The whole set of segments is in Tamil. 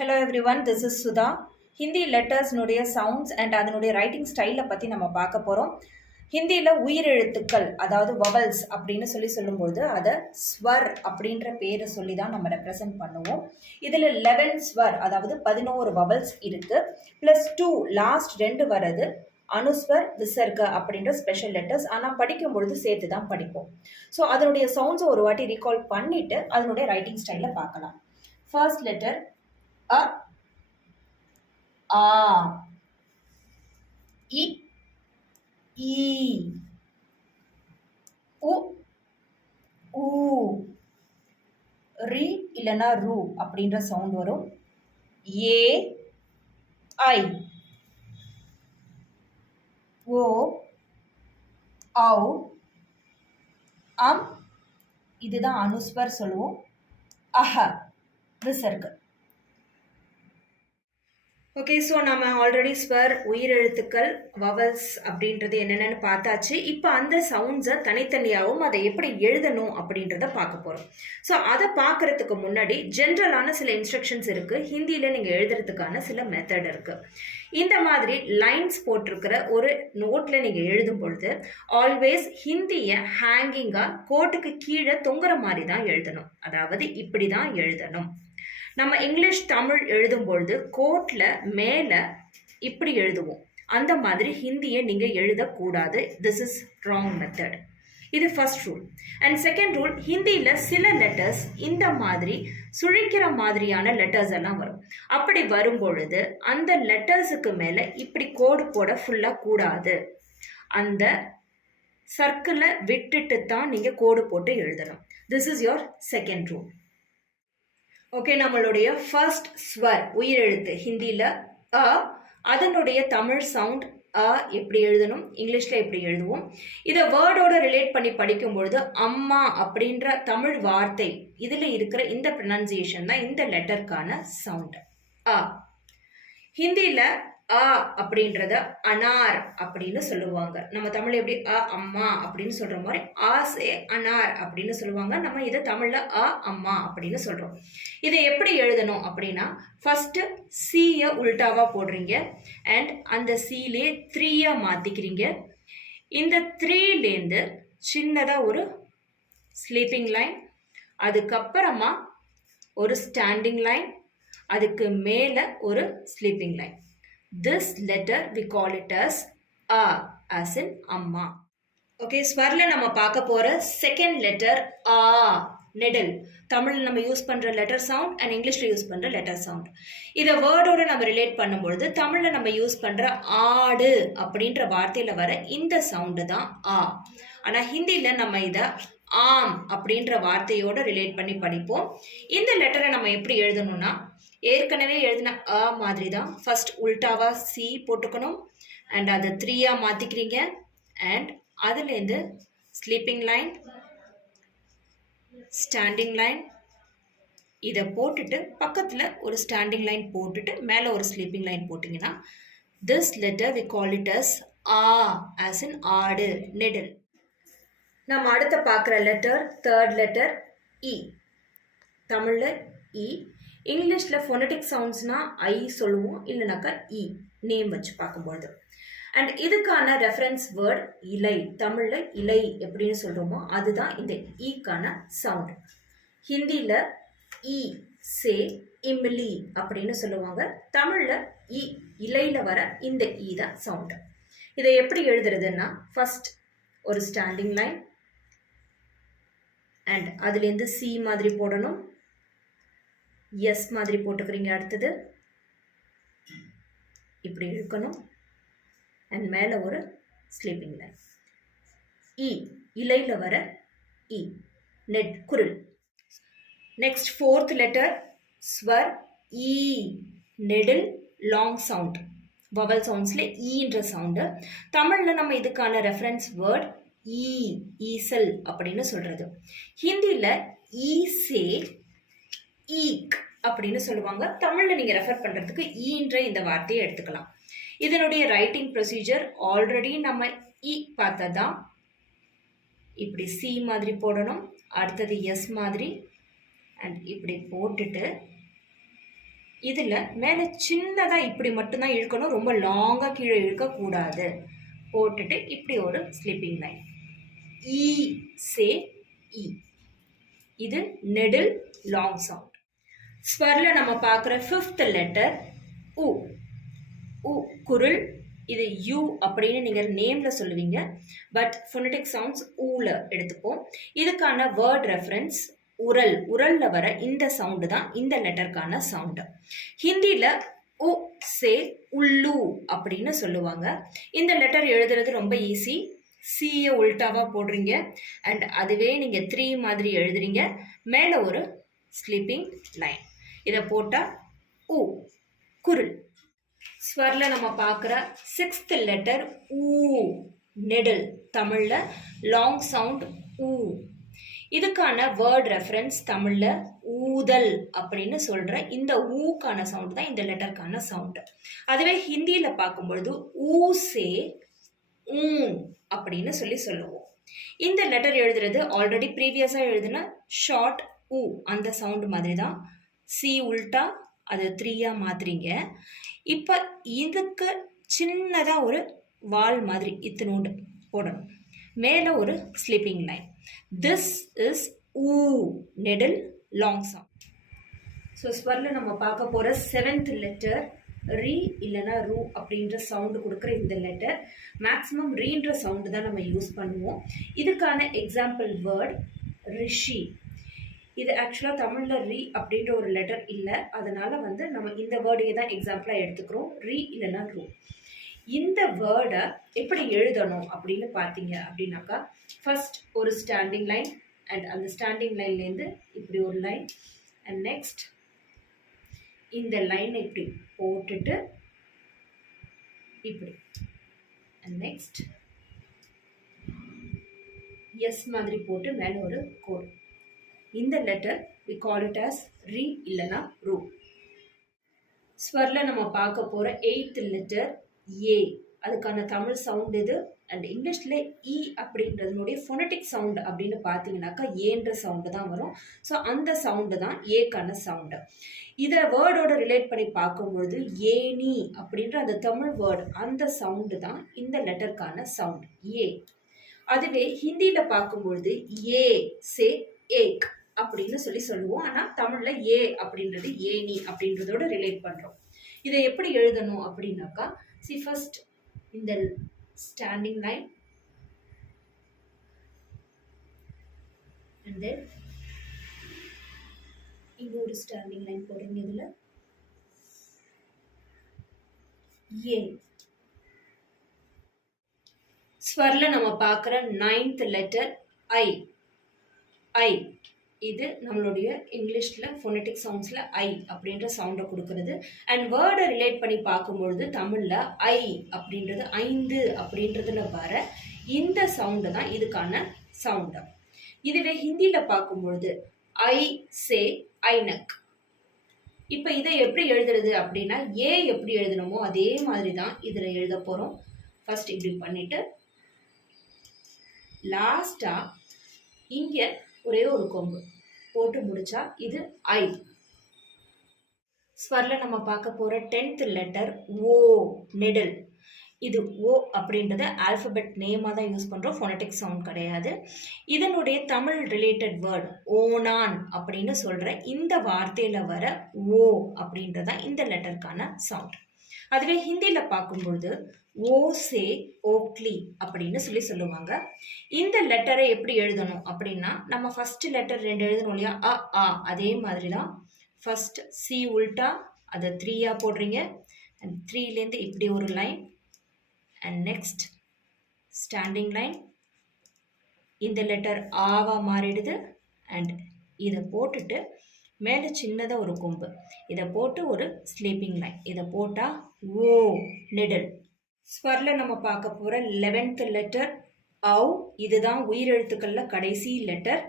Hello everyone, this is Sudha. Hindi லெட்டர்ஸ்னுடைய சவுண்ட்ஸ் அண்ட் அதனுடைய ரைட்டிங் ஸ்டைலை பற்றி நம்ம பார்க்க போகிறோம். ஹிந்தியில் உயிரெழுத்துக்கள் அதாவது வவல்ஸ் அப்படின்னு சொல்லும்போது அதை ஸ்வர் அப்படின்ற பேரை சொல்லி தான் நம்ம ரெப்ரசன்ட் பண்ணுவோம். இதில் 11 ஸ்வர் அதாவது 11 வவல்ஸ் இருக்குது. ப்ளஸ் 2 லாஸ்ட் 2 வர்றது அனுஸ்வர் விசர்க அப்படின்ற ஸ்பெஷல் லெட்டர்ஸ். ஆனால் படிக்கும் பொழுது சேர்த்து தான் படிப்போம். ஸோ அதனுடைய சவுண்ட்ஸை ஒரு வாட்டி ரீகால் பண்ணிவிட்டு அதனுடைய ரைட்டிங் ஸ்டைலை பார்க்கலாம். ஃபர்ஸ்ட் லெட்டர் அ, ஆ, இ, ஈ, உ, ஊ, ரி இல்லைன்னா ரூ அப்படின்ற சவுண்ட் வரும். ஏ, ஐ, ஓ, ஔ, அம், இதுதான் அனுஸ்வர் சொல்லுவோம். அஹ, விசர்க. ஓகே, ஸோ நம்ம ஆல்ரெடி ஸ்வர் உயிரெழுத்துக்கள் வவல்ஸ் அப்படின்றது என்னென்னு பார்த்தாச்சு. இப்போ அந்த சவுண்ட்ஸை தனித்தனியாகவும் அதை எப்படி எழுதணும் அப்படின்றத பார்க்க போகிறோம். ஸோ அதை பார்க்குறதுக்கு முன்னாடி ஜென்ரலான சில இன்ஸ்ட்ரக்ஷன்ஸ் இருக்குது. ஹிந்தியில் நீங்கள் எழுதுறதுக்கான சில மெத்தட் இருக்குது. இந்த மாதிரி லைன்ஸ் போட்டிருக்கிற ஒரு நோட்டில் நீங்கள் எழுதும் பொழுது ஆல்வேஸ் ஹிந்தியை ஹேங்கிங்காக கோட்டுக்கு கீழே தொங்குற மாதிரி தான் எழுதணும். அதாவது இப்படி தான் எழுதணும். நம்ம இங்கிலீஷ் தமிழ் எழுதும் பொழுது கோட்டில் மேலே இப்படி எழுதுவோம். அந்த மாதிரி ஹிந்தியை நீங்கள் எழுதக்கூடாது. This is wrong method. இது first rule. And second rule, ஹிந்தியில் சில லெட்டர்ஸ் இந்த மாதிரி சுழிக்கிற மாதிரியான லெட்டர்ஸ் எல்லாம் வரும். அப்படி வரும் பொழுது அந்த லெட்டர்ஸுக்கு மேலே இப்படி கோடு போட ஃபுல்லாக கூடாது. அந்த சர்க்கிளை விட்டுட்டு தான் நீங்கள் கோடு போட்டு எழுதணும். This is your second rule. Okay, நம்மளுடைய ஃபர்ஸ்ட் ஸ்வர் உயிரெழுத்து ஹிந்தியில் அ, அதனுடைய தமிழ் சவுண்ட் அ எப்படி எழுதணும், இங்கிலீஷில் எப்படி எழுதுவோம். இதை வேர்டோட ரிலேட் பண்ணி படிக்கும் பொழுது அம்மா அப்படின்ற தமிழ் வார்த்தை இதில் இருக்கிற இந்த ப்ரொனன்சியேஷன் தான் இந்த லெட்டருக்கான சவுண்ட் அ. ஹிந்தியில் அ அப்படின்றத அனார் அப்படின்னு சொல்லுவாங்க. நம்ம தமிழ் எப்படி அ அம்மா அப்படின்னு சொல்கிற மாதிரி ஆசே அனார் அப்படின்னு சொல்லுவாங்க. நம்ம இதை தமிழில் அ அம்மா அப்படின்னு சொல்கிறோம். இதை எப்படி எழுதணும் அப்படின்னா, ஃபஸ்ட்டு சீயை உல்டாவாக போடுறீங்க அண்ட் அந்த சீலே 3யை மாற்றிக்கிறீங்க. இந்த 3லேருந்து சின்னதாக ஒரு ஸ்லீப்பிங் லைன், அதுக்கப்புறமா ஒரு ஸ்டாண்டிங் லைன், அதுக்கு மேலே ஒரு sleeping line. This letter we call it as A as in அம்மா. ஓகே, ஸ்வரில் நம்ம பார்க்க போகிற செகண்ட் லெட்டர் ஆ, நெடில். தமிழில் நம்ம யூஸ் பண்ணுற லெட்டர் சவுண்ட் அண்ட் இங்கிலீஷில் யூஸ் பண்ணுற லெட்டர் சவுண்ட். இதை வேர்டோடு நம்ம ரிலேட் பண்ணும்பொழுது தமிழில் நம்ம யூஸ் பண்ணுற ஆடு அப்படின்ற வார்த்தையில் வர இந்த சவுண்டு தான் ஆ. ஆனால் ஹிந்தியில் நம்ம இதை ஆம் அப்படின்ற வார்த்தையோடு ரிலேட் பண்ணி படிப்போம். இந்த லெட்டரை நம்ம எப்படி எழுதணும்னா, ஏற்கனவே எழுதின அ மாதிரி தான் ஃபர்ஸ்ட் உல்டாவாக சி போட்டுக்கணும் அண்ட் அதை 3யா மாற்றிக்கிறீங்க அண்ட் அதுலேருந்து ஸ்லீப்பிங் லைன், ஸ்டாண்டிங் லைன், இதை போட்டுட்டு பக்கத்தில் ஒரு ஸ்டாண்டிங் லைன் போட்டுட்டு மேலே ஒரு ஸ்லீப்பிங் லைன் போட்டிங்கன்னா this letter we call it as ஆ ஆஸ் இன் ஆடு, நெடில். நம்ம அடுத்த பார்க்குற லெட்டர் தேர்ட் லெட்டர் இ. தமிழில் இ, இங்கிலீஷில் ஃபோனட்டிக் சவுண்ட்ஸ்னால் ஐ சொல்லுவோம், இல்லைனாக்கா இ நேம் வச்சு பார்க்கும்பொழுது. அண்ட் இதுக்கான ரெஃபரன்ஸ் வேர்ட் இலை. தமிழில் இலை எப்படின்னு சொல்கிறோமோ அதுதான் இந்த ஈக்கான சவுண்ட். ஹிந்தியில் இ சே இம்லி அப்படின்னு சொல்லுவாங்க. தமிழில் இ இலையில் வர இந்த இ தான் சவுண்டு. இதை எப்படி எழுதுறதுன்னா, ஃபஸ்ட் ஒரு ஸ்டாண்டிங் லைன் அண்ட் அதுலேருந்து சி மாதிரி போடணும், எஸ் மாதிரி போட்டுக்கிறீங்க. அடுத்தது இப்படி இழுக்கணும் அண்ட் மேலே ஒரு ஸ்லீப்பிங் லைன். இ இலையில் வர இ, நெட் குரல். நெக்ஸ்ட் ஃபோர்த் லெட்டர் ஸ்வர் ஈ, நெடில் லாங் சவுண்ட். வவல் சவுண்ட்ஸில் ஈன்ற சவுண்டு. தமிழில் நம்ம இதுக்கான ரெஃபரன்ஸ் வேர்ட் ஈ, ஈசல் அப்படின்னு சொல்கிறது. ஹிந்தியில் ஈசே ஈக் அப்படின்னு சொல்லுவாங்க. தமிழில் நீங்கள் ரெஃபர் பண்ணுறதுக்கு ஈன்ற இந்த வார்த்தையை எடுத்துக்கலாம். இதனுடைய ரைட்டிங் ப்ரொசீஜர் ஆல்ரெடி நம்ம இ பார்த்ததான். இப்படி சி மாதிரி போடணும், அடுத்தது எஸ் மாதிரி அண்ட் இப்படி போட்டுட்டு இதில் மேலே சின்னதாக இப்படி மட்டும்தான் இழுக்கணும், ரொம்ப லாங்காக கீழே இழுக்கக்கூடாது. போட்டுட்டு இப்படி ஒரு ஸ்லிப்பிங் லைன். ஈ சே இ. இது நெடில் லாங் சவுண்ட். ஸ்வரில் நம்ம பார்க்குற 5th லெட்டர் உ. உ குரில். இது யூ அப்படின்னு நீங்கள் நேமில் சொல்லுவீங்க, பட் ஃபோனடிக் சவுண்ட்ஸ் ஊல எடுத்துப்போம். இதுக்கான வேர்ட் ரெஃபரன்ஸ் உரல். உரலில் வர இந்த சவுண்டு தான் இந்த லெட்டருக்கான சவுண்டு. ஹிந்தியில் உ சே உள்ளு அப்படின்னு சொல்லுவாங்க. இந்த லெட்டர் எழுதுறது ரொம்ப ஈஸி. சியை உல்டாவாக போடுறீங்க அண்ட் அதுவே நீங்கள் 3 மாதிரி எழுதுறீங்க. மேலே ஒரு ஸ்லீப்பிங் லைன். இதை போட்டால் உ குரில். ஸ்வரில் நம்ம பார்க்குற 6th லெட்டர் ஊ. நெடில். தமிழில் லாங் சவுண்ட் ஊ. இதுக்கான வேர்ட் ரெஃபரன்ஸ் தமிழில் ஊதல் அப்படின்னு சொல்கிற இந்த ஊக்கான சவுண்டு தான் இந்த லெட்டருக்கான சவுண்டு. அதுவே ஹிந்தியில் பார்க்கும்பொழுது ஊ சே ஊ அப்படின்னு சொல்லுவோம். இந்த லெட்டர் எழுதுறது ஆல்ரெடி ப்ரீவியஸாக எழுதுன ஷார்ட் ஊ அந்த சவுண்டு மாதிரி தான். சி உல்டா அது 3ஆக மாற்றுறீங்க. இப்போ இதுக்கு சின்னதாக ஒரு வால் மாதிரி இத்தினோண்டு போடணும். மேலே ஒரு ஸ்லிப்பிங் லைன். திஸ் இஸ் ஊ நெடில் லாங் சவுண்ட். ஸோ ஸ்வரில் நம்ம பார்க்க போகிற 7th லெட்டர் ரீ இல்லைனா ரூ அப்படின்ற சவுண்டு கொடுக்குற இந்த லெட்டர். மேக்ஸிமம் ரீன்ற சவுண்டு தான் நம்ம யூஸ் பண்ணுவோம். இதுக்கான எக்ஸாம்பிள் வேர்ட் ரிஷி. இது ஆக்சுவலாக தமிழில் ரீ அப்படின்ற ஒரு லெட்டர் இல்லை, அதனால் நம்ம இந்த வேர்டையே தான் எக்ஸாம்பிளாக எடுத்துக்கிறோம், ரீ இல்லைனா ரூ. இந்த வேர்டை எப்படி எழுதணும் அப்படின்னு பார்த்தீங்க அப்படின்னாக்கா, ஃபர்ஸ்ட் ஒரு ஸ்டாண்டிங் லைன் அண்ட் அந்த ஸ்டாண்டிங் லைன்லேருந்து இப்படி ஒரு லைன் அண்ட் நெக்ஸ்ட் இந்த லைனை இப்படி போட்டுட்டு இப்படி அண்ட் நெக்ஸ்ட் எஸ் மாதிரி போட்டு மேலே ஒரு கோடு. இந்த letter we call it as ரீ இல்லைனா ரூ. ஸ்வரில் நம்ம பார்க்க போகிற 8th லெட்டர் ஏ. அதுக்கான தமிழ் சவுண்ட் இது அண்ட் இங்கிலீஷில் இ அப்படின்றதுனுடைய ஃபோனட்டிக் சவுண்டு அப்படின்னு பார்த்தீங்கன்னாக்கா ஏன்ற சவுண்டு தான் வரும். ஸோ அந்த சவுண்டு தான் ஏக்கான சவுண்டு. இதை வேர்டோட ரிலேட் பண்ணி பார்க்கும்பொழுது ஏனி அப்படின்ற அந்த தமிழ் வேர்டு அந்த சவுண்டு தான் இந்த லெட்டருக்கான சவுண்ட் ஏ. அதுவே ஹிந்தியில் பார்க்கும்பொழுது ஏ சே ஏக் அப்படின்னு சொல்லுவோம். ஆனால் தமிழில் ஏ அப்படின்றது ஏனி அப்படின்றதோட ரிலேட் பண்ணுறோம். இதை எப்படி எழுதணும் அப்படின்னாக்கா, ஃபர்ஸ்ட் இந்த ஸ்டாண்டிங் லைன் அண்ட் தென் இன்னொரு ஸ்டாண்டிங் லைன் போடுறீங்க. இதில் ஏ. ஸ்வரில் நம்ம பார்க்குற 9th லெட்டர் ஐ. ஐ இது நம்மளுடைய இங்கிலீஷில் ஃபோனட்டிக் சவுண்ட்ஸில் ஐ அப்படின்ற சவுண்டை கொடுக்கறது. அண்ட் வேர்டை ரிலேட் பண்ணி பார்க்கும்பொழுது தமிழில் ஐ அப்படின்றது 5 அப்படின்றதுல வர இந்த சவுண்டு தான் இதுக்கான சவுண்டு. இதுவே ஹிந்தியில் பார்க்கும்பொழுது ஐ சே ஐனக். இப்போ இதை எப்படி எழுதுறது அப்படின்னா, ஏ எப்படி எழுதணுமோ அதே மாதிரி தான் இதில் எழுத போகிறோம். ஃபர்ஸ்ட் இப்படி பண்ணிவிட்டு லாஸ்ட்டாக இங்கே ஒரே ஒரு கொம்பு போட்டு முடிச்சா இது ஐ. ஸ்வரில் நம்ம பார்க்க போகிற 10th லெட்டர் ஓ நெடில். இது ஓ அப்படின்றத ஆல்ஃபபெட் நேமாக தான் யூஸ் பண்ணுறோம், ஃபோனட்டிக் சவுண்ட் கிடையாது. இதனுடைய தமிழ் ரிலேட்டட் வேர்டு ஓனான் அப்படின்னு சொல்கிற இந்த வார்த்தையில் வர ஓ அப்படின்றதான் இந்த லெட்டருக்கான சவுண்ட். அதுவே ஹிந்தியில் பார்க்கும்பொழுது ஓ சே ஓக்லி அப்படின்னு சொல்லுவாங்க. இந்த லெட்டரை எப்படி எழுதணும் அப்படின்னா, நம்ம ஃபர்ஸ்ட் லெட்டர் 2 எழுதணும் இல்லையா, அ ஆ, அதே மாதிரி தான். ஃபர்ஸ்ட் சி உல்டா அதை 3ஆக போடுறீங்க அண்ட் 3லேருந்து இப்படி ஒரு line and next standing line. இந்த லெட்டர் ஆவா மாறிடுது அண்ட் இதை போட்டுட்டு மேலே சின்னதாக ஒரு கொம்பு, இதை போட்டு ஒரு ஸ்லீப்பிங் லைன். இதை போட்டால் ஓ நெடில். ஸ்வரில் நம்ம பார்க்க போகிற 11th லெட்டர் ஔ. இதுதான் உயிரெழுத்துக்களில் கடைசி லெட்டர்.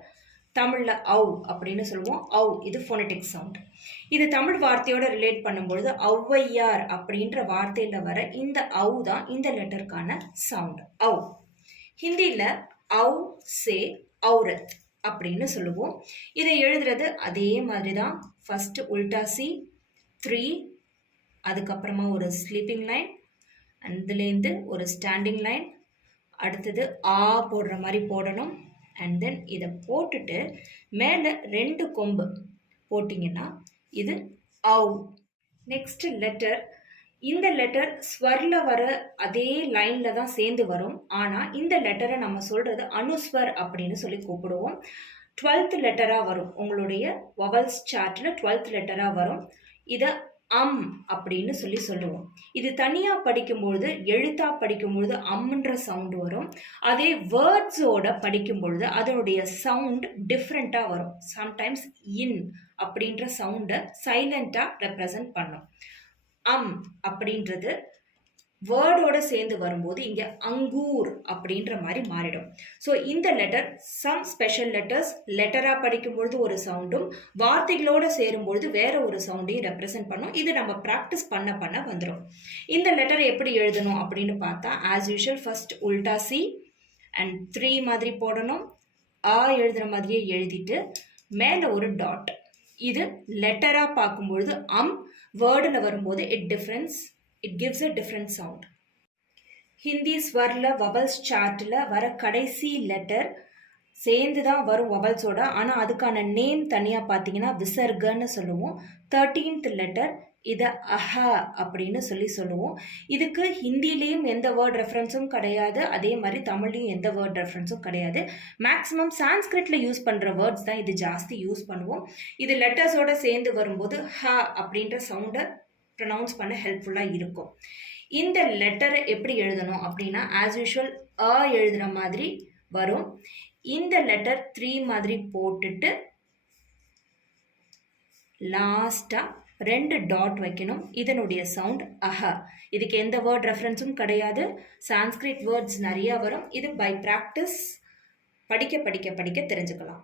தமிழில் ஔ அப்படின்னு சொல்லுவோம். ஔ இது ஃபோனட்டிக் சவுண்ட். இது தமிழ் வார்த்தையோட ரிலேட் பண்ணும்பொழுது ஔவையார் அப்படின்ற வார்த்தையில் வர இந்த ஔ தான் இந்த லெட்டருக்கான சவுண்ட் ஔ. ஹிந்தியில் ஔ சே ஔரத் அப்படின்னு சொல்லுவோம். இதை எழுதுறது அதே மாதிரி தான். ஃபர்ஸ்ட் உல்டா சி 3, அதுக்கப்புறமா ஒரு ஸ்லீப்பிங் லைன், அதுலேருந்து ஒரு ஸ்டாண்டிங் லைன், அடுத்தது ஆ போடுற மாதிரி போடணும். அண்ட் தென் இதை போட்டுட்டு மேலே 2 கொம்பு போட்டிங்கன்னா இது ஆவ். Next letter. இந்த லெட்டர் ஸ்வர்ல வர அதே லைன்ல தான் சேர்ந்து வரும். ஆனால் இந்த லெட்டரை நம்ம சொல்றது அனுஸ்வர் அப்படின்னு சொல்லி கூப்பிடுவோம். 12th லெட்டராக வரும். உங்களுடைய வவல்ஸ் சார்ட்டில் 12th லெட்டராக வரும். இதை அப்படின்னு சொல்லி சொல்லுவோம். இது தனியாக படிக்கும்பொழுது, எழுத்தா படிக்கும்பொழுது அம்ன்ற சவுண்ட் வரும். அதே வேர்ட்ஸோட படிக்கும்பொழுது அதனுடைய சவுண்ட் டிஃப்ரெண்ட்டாக வரும். சம்டைம்ஸ் இன் அப்படின்ற சவுண்டை சைலண்ட்டாக ரெப்ரசன்ட் பண்ணும். அப்படின்றது வேர்டோட சேர்ந்து வரும்போது இங்கே அங்கூர் அப்படின்ற மாதிரி மாறிடும். ஸோ இந்த லெட்டர் சம் ஸ்பெஷல் லெட்டர்ஸ் லெட்டராக படிக்கும்பொழுது ஒரு சவுண்டும் வார்த்தைகளோடு சேரும்பொழுது வேற ஒரு சவுண்டையும் ரெப்ரசன்ட் பண்ணும். இது நம்ம ப்ராக்டிஸ் பண்ண வந்துடும். இந்த லெட்டர் எப்படி எழுதணும் அப்படின்னு பார்த்தா, ஆஸ் யூஷுவல் ஃபர்ஸ்ட் உல்டா சி அண்ட் 3 மாதிரி போடணும். ஆ எழுதுகிற மாதிரியே எழுதிட்டு மேலே ஒரு டாட். இது லெட்டராக பார்க்கும்பொழுது வேர்டில் வரும்போது it gives a different sound. Hindi ஸ்வர்ல வவல்ஸ் சார்ட்டில் வர கடைசி லெட்டர் சேர்ந்து தான் வரும் வவல்ஸோட. ஆனால் அதுக்கான நேம் தனியாக பார்த்தீங்கன்னா விசர்கன்னு சொல்லுவோம். 13th லெட்டர் இதை அப்படின்னு சொல்லுவோம். இதுக்கு ஹிந்திலையும் எந்த வேர்ட் ரெஃபரன்ஸும் கிடையாது, அதே மாதிரி தமிழ்லையும் எந்த வேர்ட் ரெஃபரன்ஸும் கிடையாது. மேக்ஸிமம் சான்ஸ்கிரிட்ல யூஸ் பண்ணுற வேர்ட்ஸ் தான் இது ஜாஸ்தி யூஸ் பண்ணுவோம். இது லெட்டர்ஸோட சேர்ந்து வரும்போது அப்படின்ற சவுண்டை ப்ரொனவுன்ஸ் பண்ண ஹெல்ப்ஃபுல்லாக இருக்கும். இந்த லெட்டரை எப்படி எழுதணும் அப்படின்னா, ஆஸ் யூஷுவல் எழுதுகிற மாதிரி வரும். இந்த லெட்டர் 3 மாதிரி போட்டுட்டு லாஸ்ட்டாக 2 டாட் வைக்கணும். இதனுடைய சவுண்ட் இதுக்கு எந்த வேர்ட் ரெஃபரன்ஸும் கிடையாது. சான்ஸ்கிரிட் வேர்ட்ஸ் நிறையா வரும். இது பை ப்ராக்டிஸ் படிக்க படிக்க படிக்க தெரிஞ்சுக்கலாம்.